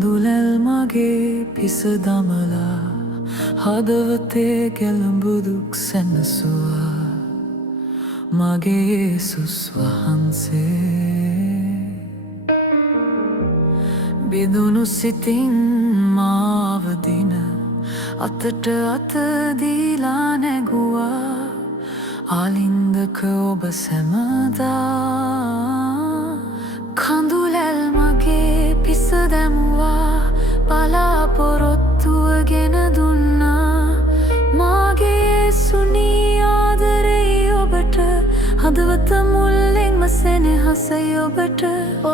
කඳුලැල් මගේ පිස දමලා හදවතේ ගැළඹු දුක් සැනසුවා මගේ යේසුස් වහන්සේ බිඳුණු සිතින් මාව දින අතට අත දීලා නැගුවා ආලින්දක ඔබ සැමදා කඳුලැල් මගේ පිස දැමුවා බලාපොරොත්තුව ගෙන දුන්නා මාගේ යේසුනී ආදරේ ඔබට හදවත මුල්ලෙන්ම සෙනෙහසයි ඔබට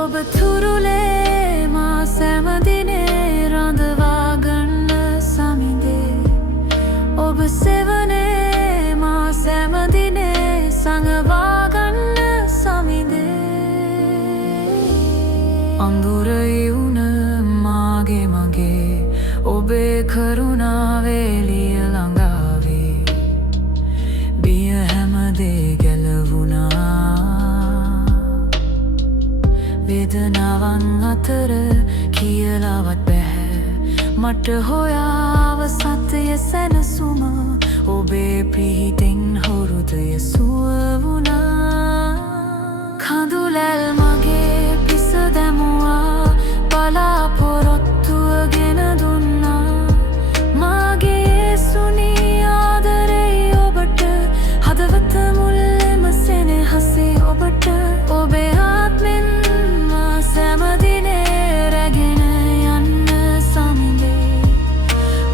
ඔබ තුරුලේ මා සෑම දිනේ රඳවා ගන්න සමිඳේ ඔබ සෙවනේ මා සෑම දිනේ සඟවා ගන්න සමිඳේ අඳුර ඉවුන මාගේ මගේ ඔබේ කරුණාවේ එළිය ළඟාවේ බිය හැමදේ ගැලවුණා වේදනාවන් අතර කියලාවත් බැහැ මට හොයාව සත්‍ය සැනසුම ඔබේ පිහිටෙන් හෘදය සුව වුණා කඳුලැල් මගේ පිස දැමුවා බලාපොරොත්තුව ගෙන දුන්නා මාගේ යේසුනී ආදරේ ඔබට හදවත මුල්ලෙම සෙනෙහසේ ඔබට ඔබේ ආත්මෙන් මා සෑම දිනේ රැගෙන යන්න සමිඳේ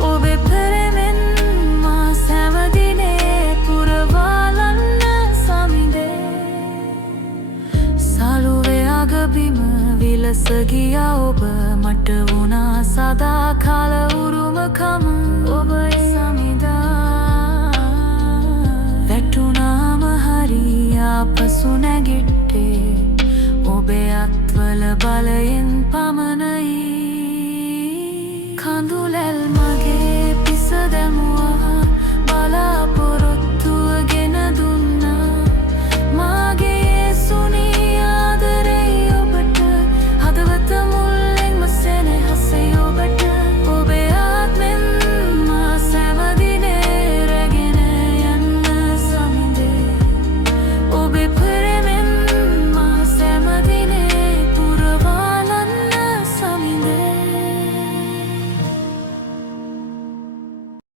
ඔබේ පෙරෙමෙන් මා සෑම දිනේ පුරවාලන්න සමිඳේ සලුවේ අගබිම විලස ගියා ඔබ මට වුණා සදාකාල උරුමකම ඔබ සමිඳා වැටුණාම හරි ආපසු නැගිට්ටේ ඔබේ අත්වල බලයෙන් පමණයි කඳුලැල්